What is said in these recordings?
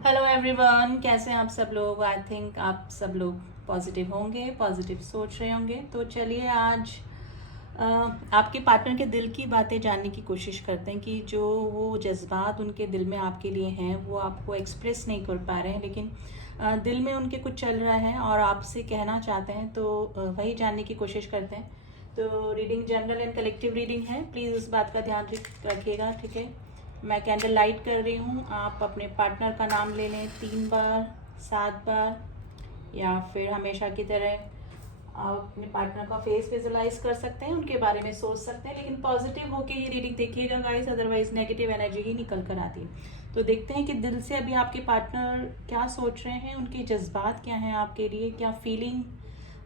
Hello everyone, कैसे हैं आप सब लोग। आई थिंक आप सब लोग पॉजिटिव होंगे, पॉजिटिव सोच रहे होंगे। तो चलिए आज अ, आपके पार्टनर के दिल की बातें जानने की कोशिश करते हैं कि जो वो जज्बात उनके दिल में आपके लिए हैं वो आपको एक्सप्रेस नहीं कर पा रहे हैं, लेकिन दिल में उनके कुछ चल रहा है और आपसे कहना चाहते हैं। तो वही जानने की कोशिश करते हैं। तो reading general and collective reading है, प्लीज़ उस बात का ध्यान रखिएगा, ठीक है। मैं कैंडल लाइट कर रही हूँ। आप अपने पार्टनर का नाम ले लें 3 बार, 7 बार, या फिर हमेशा की तरह आप अपने पार्टनर का फेस विजुलाइज कर सकते हैं, उनके बारे में सोच सकते हैं, लेकिन पॉजिटिव होके ये रीडिंग देखिएगा गाइस, अदरवाइज नेगेटिव एनर्जी ही निकल कर आती है। तो देखते हैं कि दिल से अभी आपके पार्टनर क्या सोच रहे हैं, उनके जज्बात क्या हैं आपके लिए, क्या फीलिंग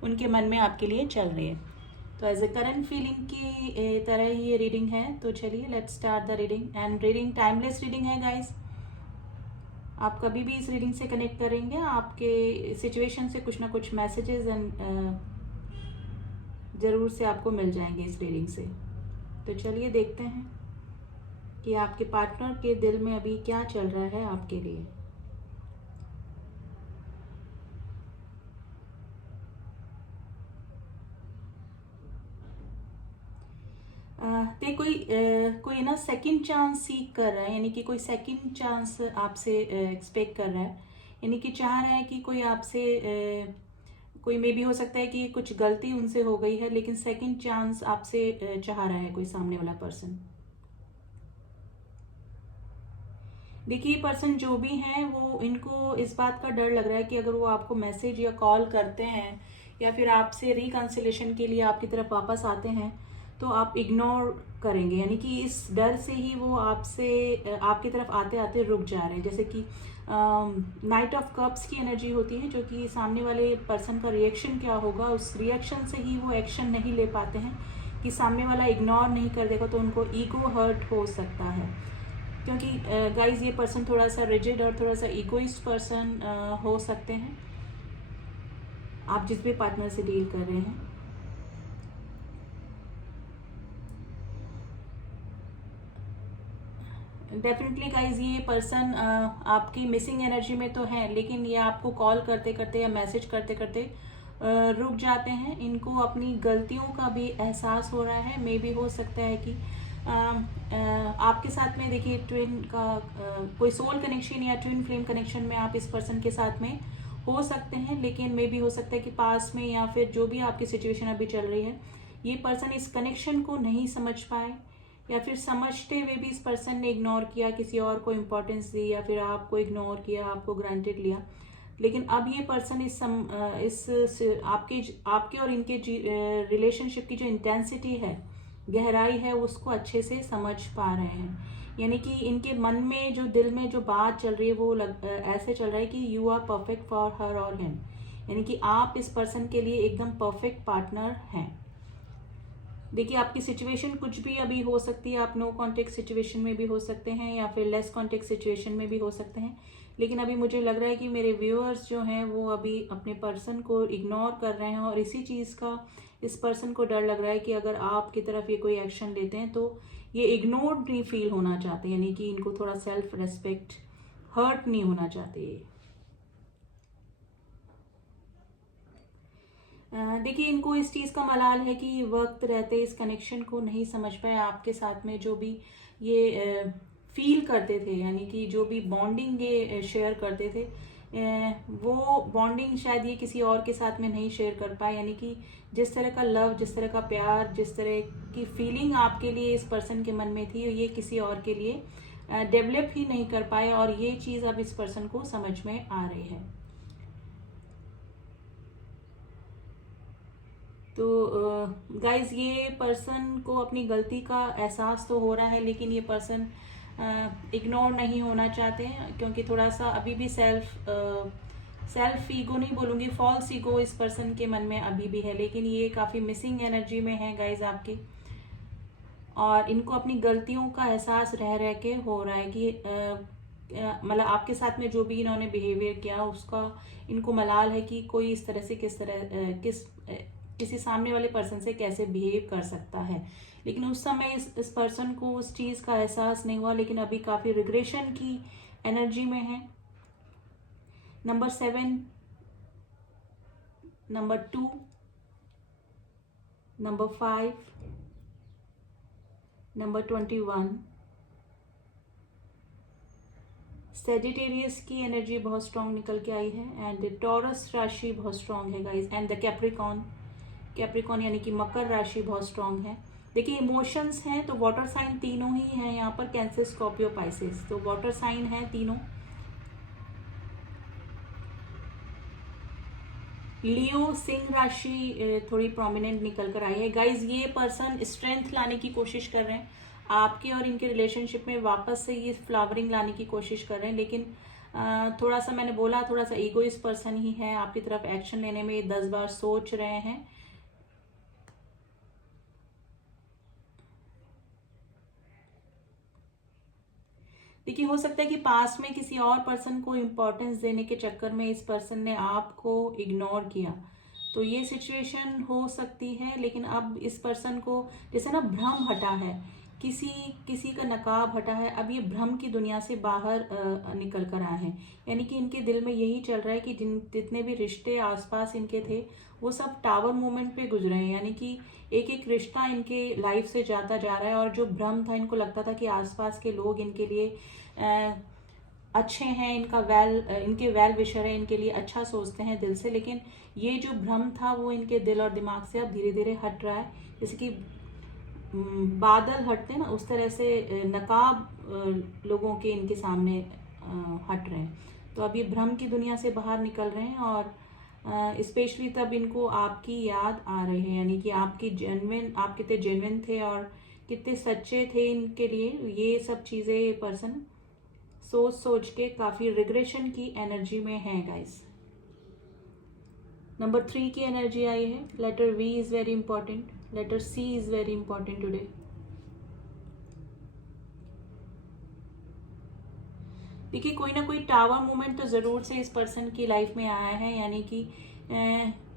उनके मन में आपके लिए चल रही है। तो एज ए करंट फीलिंग की तरह ही ये रीडिंग है। तो चलिए let's start the reading. And reading timeless reading है गाइस। आप कभी भी इस रीडिंग से कनेक्ट करेंगे, आपके सिचुएशन से कुछ ना कुछ मैसेजेस एंड ज़रूर से आपको मिल जाएंगे इस रीडिंग से। तो चलिए देखते हैं कि आपके पार्टनर के दिल में अभी क्या चल रहा है आपके लिए। ते कोई ना सेकंड चांस सीख कर रहा है, यानी कि कोई सेकंड चांस आपसे एक्सपेक्ट कर रहा है, यानी कि चाह रहा है कि कोई आपसे कोई मे भी हो सकता है कि कुछ गलती उनसे हो गई है, लेकिन सेकंड चांस आपसे चाह रहा है कोई सामने वाला पर्सन। देखिए पर्सन जो भी हैं वो, इनको इस बात का डर लग रहा है कि अगर वो आपको मैसेज या कॉल करते हैं या फिर आपसे रिकन्सिलेशन के लिए आपकी तरफ वापस आते हैं तो आप इग्नोर करेंगे, यानी कि इस डर से ही वो आपसे आपकी तरफ आते आते रुक जा रहे हैं। जैसे कि नाइट ऑफ कप्स की एनर्जी होती है, जो कि सामने वाले पर्सन का रिएक्शन क्या होगा, उस रिएक्शन से ही वो एक्शन नहीं ले पाते हैं कि सामने वाला इग्नोर नहीं कर देगा तो उनको ईगो हर्ट हो सकता है। क्योंकि गाइज ये पर्सन थोड़ा सा रिजिड और थोड़ा सा इगोइस्ट पर्सन हो सकते हैं, आप जिस भी पार्टनर से डील कर रहे हैं। डेफिनेटली गाइज ये पर्सन आपकी मिसिंग एनर्जी में तो है, लेकिन ये आपको कॉल करते करते या मैसेज करते करते रुक जाते हैं। इनको अपनी गलतियों का भी एहसास हो रहा है। मे भी हो सकता है कि आपके साथ में, देखिए ट्विन का कोई सोल कनेक्शन या ट्विन फ्लेम कनेक्शन में आप इस पर्सन के साथ में हो सकते हैं, लेकिन मे भी हो सकता है कि पास में या फिर जो भी आपकी सिचुएशन अभी चल रही है, ये पर्सन इस कनेक्शन को नहीं समझ पाए, या फिर समझते हुए भी इस पर्सन ने इग्नोर किया, किसी और को इम्पोर्टेंस दी, या फिर आपको इग्नोर किया, आपको ग्रांटेड लिया। लेकिन अब ये पर्सन आपके आपके और इनके रिलेशनशिप की जो इंटेंसिटी है, गहराई है, उसको अच्छे से समझ पा रहे हैं। यानी कि इनके मन में जो, दिल में जो बात चल रही है वो ऐसे चल रहा है कि you are perfect for her और हिम, यानी कि आप इस पर्सन के लिए एकदम परफेक्ट पार्टनर हैं। देखिए आपकी सिचुएशन कुछ भी अभी हो सकती है, आप नो कॉन्टेक्ट सिचुएशन में भी हो सकते हैं या फिर लेस कॉन्टेक्ट सिचुएशन में भी हो सकते हैं, लेकिन अभी मुझे लग रहा है कि मेरे व्यूअर्स जो हैं वो अभी अपने पर्सन को इग्नोर कर रहे हैं, और इसी चीज़ का इस पर्सन को डर लग रहा है कि अगर आपकी तरफ ये कोई एक्शन लेते हैं तो ये इग्नोर्ड नहीं फील होना चाहते, यानी कि इनको थोड़ा सेल्फ रेस्पेक्ट हर्ट नहीं होना चाहते। देखिए इनको इस चीज़ का मलाल है कि वक्त रहते इस कनेक्शन को नहीं समझ पाए, आपके साथ में जो भी ये फील करते थे, यानी कि जो भी बॉन्डिंग ये शेयर करते थे, वो बॉन्डिंग शायद ये किसी और के साथ में नहीं शेयर कर पाए। यानी कि जिस तरह का लव, जिस तरह का प्यार, जिस तरह की फीलिंग आपके लिए इस पर्सन के मन में थी, ये किसी और के लिए डेवलप ही नहीं कर पाए, और ये चीज़ अब इस पर्सन को समझ में आ रही है। तो गाइज ये पर्सन को अपनी गलती का एहसास तो हो रहा है, लेकिन ये पर्सन इग्नोर नहीं होना चाहते हैं, क्योंकि थोड़ा सा अभी भी सेल्फ ईगो नहीं बोलूँगी, फॉल्स ईगो इस पर्सन के मन में अभी भी है, लेकिन ये काफ़ी मिसिंग एनर्जी में है गाइज आपके। और इनको अपनी गलतियों का एहसास रह रह के हो रहा है कि मतलब आपके साथ में जो भी इन्होंने बिहेवियर किया उसका इनको मलाल है कि कोई इस तरह से किस तरह किसी सामने वाले पर्सन से कैसे बिहेव कर सकता है। लेकिन उस समय इस पर्सन को उस चीज़ का एहसास नहीं हुआ, लेकिन अभी काफ़ी रिग्रेशन की एनर्जी में है। Number 7, number 2, number 5, number 21। Sagittarius की एनर्जी बहुत स्ट्रांग निकल के आई है एंड टॉरस राशि बहुत स्ट्रांग है गाइज एंड द कैप्रिकॉन यानी कि मकर राशि बहुत स्ट्रांग है। देखिए इमोशंस हैं तो वाटर साइन तीनों ही हैं यहाँ पर, कैंसर, स्कॉर्पियो, पाइसेस, तो वाटर साइन है तीनों। लियो सिंह राशि थोड़ी प्रोमिनेंट निकल कर आई है गाइज। ये पर्सन स्ट्रेंथ लाने की कोशिश कर रहे हैं आपके और इनके रिलेशनशिप में, वापस से ये फ्लावरिंग लाने की कोशिश कर रहे हैं, लेकिन थोड़ा सा मैंने बोला थोड़ा सा ईगोइस्ट पर्सन ही है, आपकी तरफ एक्शन लेने में 10 बार सोच रहे हैं। देखिए हो सकता है कि पास में किसी और पर्सन को इम्पोर्टेंस देने के चक्कर में इस पर्सन ने आपको इग्नोर किया, तो ये सिचुएशन हो सकती है। लेकिन अब इस पर्सन को जैसे ना भ्रम हटा है, किसी किसी का नकाब हटा है, अब ये भ्रम की दुनिया से बाहर निकल कर आए हैं। यानी कि इनके दिल में यही चल रहा है कि जितने भी रिश्ते आसपास इनके थे वो सब टावर मूवमेंट पे गुजरे हैं, यानी कि एक एक रिश्ता इनके लाइफ से जाता जा रहा है। और जो भ्रम था, इनको लगता था कि आसपास के लोग इनके लिए अच्छे हैं, इनके वेल विशर है, इनके लिए अच्छा सोचते हैं दिल से, लेकिन ये जो भ्रम था वो इनके दिल और दिमाग से अब धीरे धीरे हट रहा है। जैसे कि बादल हटते हैं ना, उस तरह से नकाब लोगों के इनके सामने हट रहे हैं। तो अब ये भ्रम की दुनिया से बाहर निकल रहे हैं और स्पेशली तब इनको आपकी याद आ रही है, यानी कि आप कितने जेन्युइन थे और कितने सच्चे थे इनके लिए। ये सब चीज़ें पर्सन सोच सोच के काफ़ी रिग्रेशन की एनर्जी में है गाइस। नंबर 3 की एनर्जी आई है। Letter V is very important, letter C is very important today. देखिए कोई ना कोई टावर मूवमेंट तो ज़रूर से इस पर्सन की लाइफ में आया है, यानी कि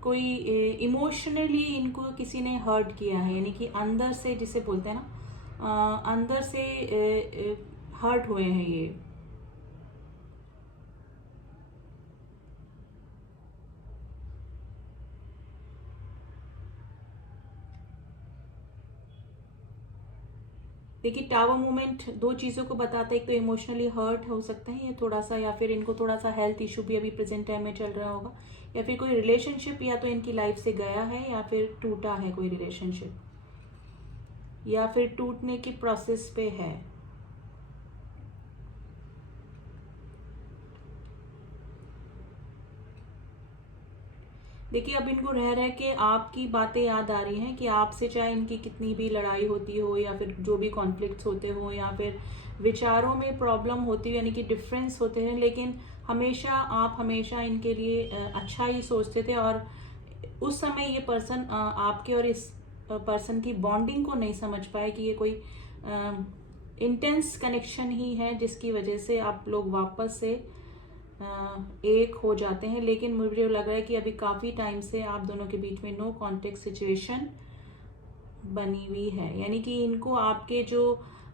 कोई इमोशनली इनको किसी ने हर्ट किया है, यानी कि अंदर से जिसे बोलते हैं ना, अंदर से हर्ट हुए हैं ये। देखिए टावर मूवमेंट दो चीज़ों को बताता है, एक तो इमोशनली हर्ट हो सकते हैं ये थोड़ा सा, या फिर इनको थोड़ा सा हेल्थ इशू भी अभी प्रेजेंट टाइम में चल रहा होगा, या फिर कोई रिलेशनशिप या तो इनकी लाइफ से गया है या फिर टूटा है कोई रिलेशनशिप, या फिर टूटने की प्रोसेस पे है। देखिए अब इनको रह रह के आपकी बातें याद आ रही हैं कि आपसे चाहे इनकी कितनी भी लड़ाई होती हो या फिर जो भी कॉन्फ्लिक्ट्स होते हो या फिर विचारों में प्रॉब्लम होती हो, यानी कि डिफरेंस होते हैं, लेकिन आप हमेशा इनके लिए अच्छा ही सोचते थे। और उस समय ये पर्सन आपके और इस पर्सन की बॉन्डिंग को नहीं समझ पाए कि ये कोई इंटेंस कनेक्शन ही है जिसकी वजह से आप लोग वापस से एक हो जाते हैं। लेकिन मुझे लग रहा है कि अभी काफ़ी टाइम से आप दोनों के बीच में नो कॉन्टेक्ट सिचुएशन बनी हुई है, यानी कि इनको आपके जो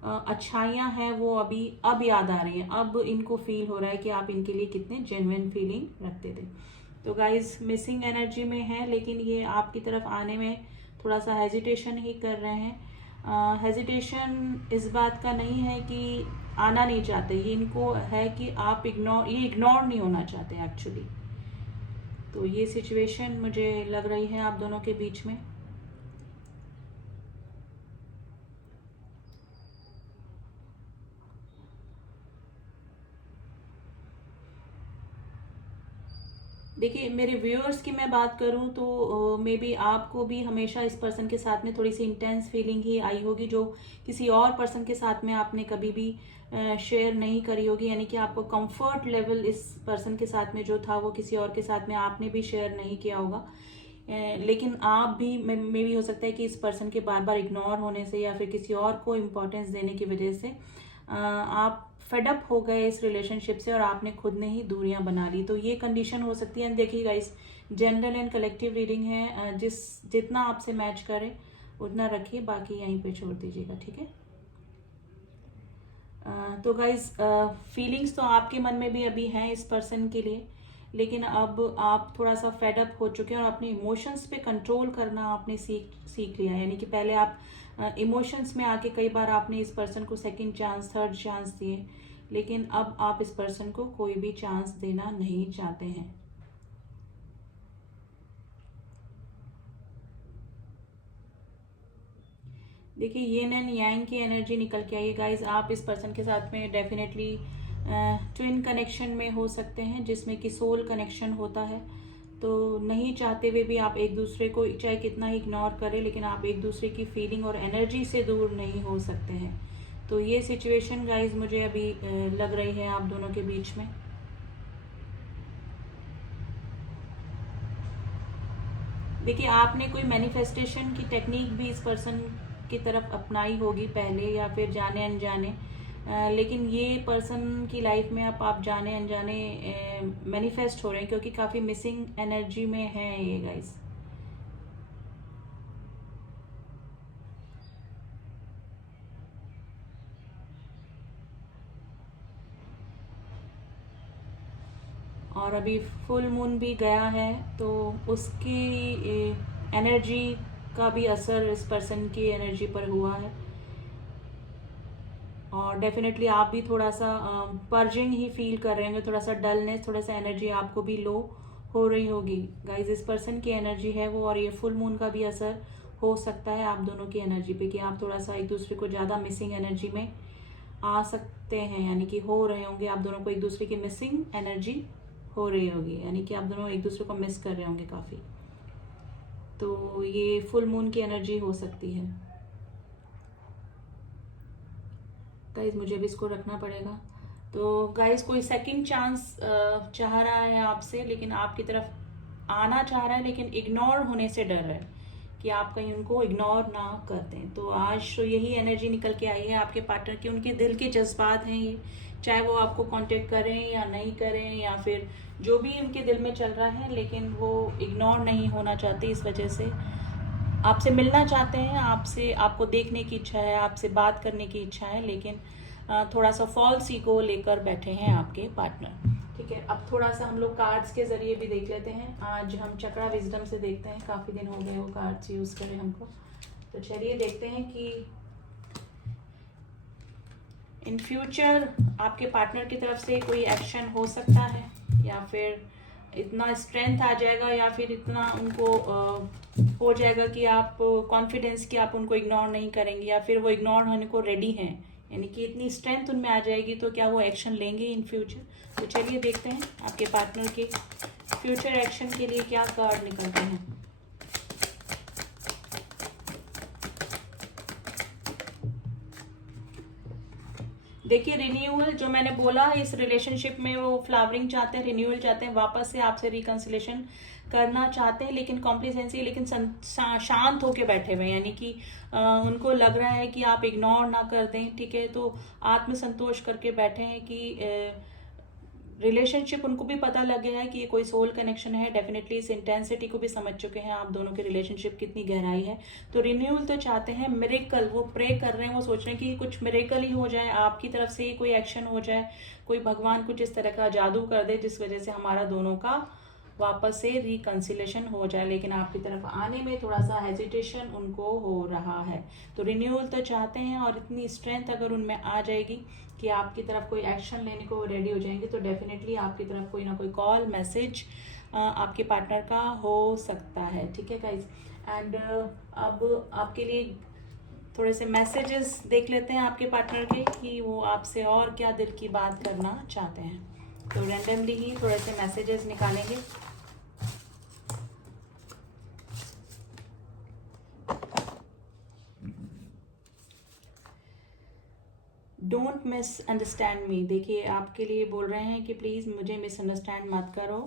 अच्छाइयाँ हैं वो अब याद आ रही हैं, अब इनको फील हो रहा है कि आप इनके लिए कितने जेन्युइन फीलिंग रखते थे। तो गाइज मिसिंग एनर्जी में है, लेकिन ये आपकी तरफ आने में थोड़ा सा हेजिटेशन ही कर रहे हैं। हेजिटेशन इस बात का नहीं है कि आना नहीं चाहते, ये इनको है कि आप इग्नोर नहीं होना चाहते एक्चुअली। तो ये सिचुएशन मुझे लग रही है आप दोनों के बीच में। देखिए मेरे व्यूअर्स की मैं बात करूं तो मे बी आपको भी हमेशा इस पर्सन के साथ में थोड़ी सी इंटेंस फीलिंग ही आई होगी, जो किसी और पर्सन के साथ में आपने कभी भी शेयर नहीं करी होगी, यानी कि आपको कंफर्ट लेवल इस पर्सन के साथ में जो था वो किसी और के साथ में आपने भी शेयर नहीं किया होगा। लेकिन आप भी मे भी हो सकता है कि इस पर्सन के बार बार इग्नोर होने से या फिर किसी और को इम्पोर्टेंस देने की वजह से आप फेडअप हो गए इस रिलेशनशिप से और आपने खुद ने ही दूरियां बना ली। तो ये कंडीशन हो सकती है। देखिए guys general and collective reading है, जितना आपसे मैच करे उतना रखिए, बाकी यहीं पे छोड़ दीजिएगा, ठीक है। तो गाइस फीलिंग्स तो आपके मन में भी अभी हैं इस पर्सन के लिए, लेकिन अब आप थोड़ा सा फेड अप हो चुके हैं और अपने इमोशंस पे कंट्रोल करना आपने सीख लिया है। यानी कि पहले आप इमोशंस में आके कई बार आपने इस पर्सन को सेकंड चांस, थर्ड चांस दिए, लेकिन अब आप इस पर्सन को कोई भी चांस देना नहीं चाहते हैं। देखिए येन एंड यांग की एनर्जी निकल के आई है गाइज। आप इस पर्सन के साथ में डेफिनेटली ट्विन कनेक्शन में हो सकते हैं, जिसमें कि सोल कनेक्शन होता है। तो नहीं चाहते हुए भी आप एक दूसरे को चाहे कितना ही इग्नोर करें, लेकिन आप एक दूसरे की फीलिंग और एनर्जी से दूर नहीं हो सकते हैं। तो ये सिचुएशन गाइज मुझे अभी लग रही है आप दोनों के बीच में। देखिए आपने कोई मैनिफेस्टेशन की टेक्निक भी इस पर्सन की तरफ अपनाई होगी पहले, या फिर जाने अनजाने, लेकिन ये पर्सन की लाइफ में अब आप जाने अनजाने मैनिफेस्ट हो रहे हैं, क्योंकि काफ़ी मिसिंग एनर्जी में है ये गाइस। और अभी फुल मून भी गया है, तो उसकी एनर्जी का भी असर इस पर्सन की एनर्जी पर हुआ है। और डेफिनेटली आप भी थोड़ा सा पर्जिंग ही फील कर रहे होंगे, थोड़ा सा डलनेस, थोड़ा सा एनर्जी आपको भी लो हो रही होगी गाइज। इस पर्सन की एनर्जी है वो, और ये फुल मून का भी असर हो सकता है आप दोनों की एनर्जी पे, कि आप थोड़ा सा एक दूसरे को ज़्यादा मिसिंग एनर्जी में आ सकते हैं। यानी कि हो रहे होंगे आप दोनों को एक दूसरे की मिसिंग एनर्जी हो रही होगी, यानी कि आप दोनों एक दूसरे को मिस कर रहे होंगे काफ़ी। तो ये फुल मून की एनर्जी हो सकती है गाइज। मुझे भी इसको रखना पड़ेगा। तो गाइज कोई सेकंड चांस चाह रहा है आपसे, लेकिन आपकी तरफ आना चाह रहा है, लेकिन इग्नोर होने से डर रहा है कि आप कहीं उनको इग्नोर ना कर दें। तो आज तो यही एनर्जी निकल के आई है आपके पार्टनर की। उनके दिल के जज्बात हैं ये, चाहे वो आपको कांटेक्ट करें या नहीं करें, या फिर जो भी उनके दिल में चल रहा है, लेकिन वो इग्नोर नहीं होना चाहते। इस वजह से आपसे मिलना चाहते हैं, आपको देखने की इच्छा है, आपसे बात करने की इच्छा है, लेकिन थोड़ा सा फॉल्स ईगो लेकर बैठे हैं आपके पार्टनर। ठीक है, अब थोड़ा सा हम लोग कार्ड्स के जरिए भी देख लेते हैं। आज हम चक्रा विजडम से देखते हैं, काफ़ी दिन हो गए वो कार्ड्स यूज़ करें हमको। तो चलिए देखते हैं कि इन फ्यूचर आपके पार्टनर की तरफ से कोई एक्शन हो सकता है, या फिर इतना स्ट्रेंथ आ जाएगा, या फिर इतना उनको हो जाएगा कि आप कॉन्फिडेंस कि आप उनको इग्नोर नहीं करेंगे, या फिर वो इग्नोर होने को रेडी हैं। यानी कि इतनी स्ट्रेंथ उनमें आ जाएगी, तो क्या वो एक्शन लेंगे इन फ्यूचर। तो चलिए देखते हैं आपके पार्टनर के फ्यूचर एक्शन के लिए क्या कार्ड निकलते हैं। देखिए रिन्यूअल, जो मैंने बोला इस रिलेशनशिप में वो फ्लावरिंग चाहते हैं, रिन्यूअल चाहते हैं, वापस से आपसे रिकंसिलेशन करना चाहते हैं, लेकिन कॉम्प्लिसेंसी, लेकिन शांत होके बैठे हुए हैं। यानी कि उनको लग रहा है कि आप इग्नोर ना कर दें। ठीक है, तो आत्मसंतोष करके बैठे हैं कि रिलेशनशिप, उनको भी पता लग गया है कि ये कोई सोल कनेक्शन है। डेफिनेटली इस इंटेंसिटी को भी समझ चुके हैं आप दोनों के रिलेशनशिप कितनी गहराई है। तो रिन्यूअल तो चाहते हैं, मिरेकल वो प्रे कर रहे हैं, वो सोच रहे हैं कि कुछ मिरेकल ही हो जाए, आपकी तरफ से ही कोई एक्शन हो जाए, कोई भगवान कुछ इस तरह का जादू कर दे जिस वजह से हमारा दोनों का वापस से रिकंसिलेशन हो जाए। लेकिन आपकी तरफ आने में थोड़ा सा हेजिटेशन उनको हो रहा है। तो रिन्यूअल तो चाहते हैं, और इतनी स्ट्रेंथ अगर उनमें आ जाएगी कि आपकी तरफ कोई एक्शन लेने को रेडी हो जाएंगे, तो डेफिनेटली आपकी तरफ कोई ना कोई कॉल मैसेज आपके पार्टनर का हो सकता है। ठीक है गाइज, एंड अब आपके लिए थोड़े से मैसेजेस देख लेते हैं आपके पार्टनर के, कि वो आपसे और क्या दिल की बात करना चाहते हैं। तो रैंडमली ही थोड़े से मैसेजेस निकालेंगे। Don't miss understand me. देखिए आपके लिए बोल रहे हैं कि प्लीज़ मुझे मिसअंडरस्टैंड मत करो।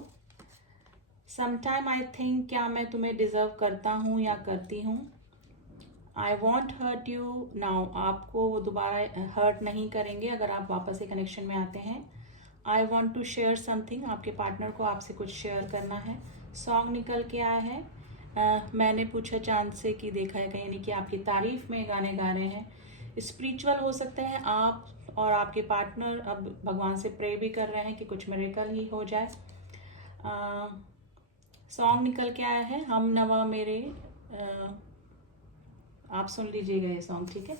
समटाइम आई थिंक, क्या मैं तुम्हें डिज़र्व करता हूँ या करती हूँ। I won't hurt you now, आपको वो दोबारा हर्ट नहीं करेंगे अगर आप वापस से कनेक्शन में आते हैं। I want to share something, आपके पार्टनर को आपसे कुछ शेयर करना है। सॉन्ग निकल के आया है, मैंने पूछा चांद से कि देखा है कहीं, यानी कि आपकी तारीफ में गाने गा रहे हैं। स्पिरिचुअल हो सकते हैं आप और आपके पार्टनर अब भगवान से प्रे भी कर रहे हैं कि कुछ मिरेकल ही हो जाए। सॉन्ग निकल के आया है हम नवा मेरे, आप सुन लीजिएगा ये सॉन्ग, ठीक है।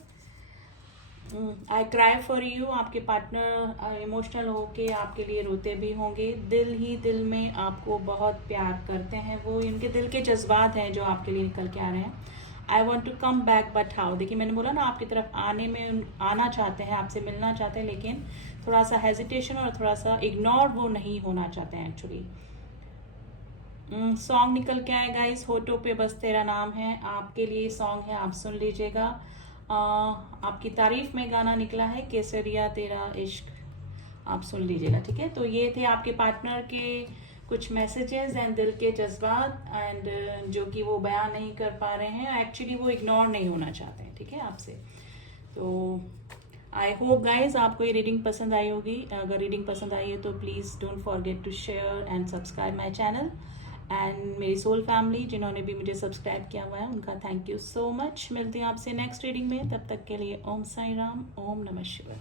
आई क्राई फॉर यू, आपके पार्टनर इमोशनल होके आपके लिए रोते भी होंगे, दिल ही दिल में आपको बहुत प्यार करते हैं, वो इनके दिल के जज्बात हैं जो आपके लिए निकल के आ रहे हैं। I want to come back but how, देखिए मैंने बोला ना आपकी तरफ आना चाहते हैं, आपसे मिलना चाहते हैं, लेकिन थोड़ा सा हेजिटेशन और थोड़ा सा इग्नोर वो नहीं होना चाहते हैं एक्चुअली। सॉन्ग निकल के आए गाइस, होठों पे बस तेरा नाम है, आपके लिए सॉन्ग है, आप सुन लीजिएगा। आपकी तारीफ में गाना निकला है केसरिया तेरा इश्क, आप सुन लीजिएगा, ठीक है। तो ये थे आपके पार्टनर के कुछ मैसेजेस एंड दिल के जज्बात, एंड जो कि वो बयान नहीं कर पा रहे हैं, एक्चुअली वो इग्नोर नहीं होना चाहते हैं, ठीक है, आपसे। तो आई होप गाइज आपको ये रीडिंग पसंद आई होगी। अगर रीडिंग पसंद आई है तो please don't forget to share and subscribe my channel, and मेरी सोल फैमिली जिन्होंने भी मुझे सब्सक्राइब किया हुआ है उनका थैंक यू सो मच। मिलती हूँ आपसे नेक्स्ट रीडिंग में, तब तक के लिए ओम साई राम, ओम नमः शिवाय।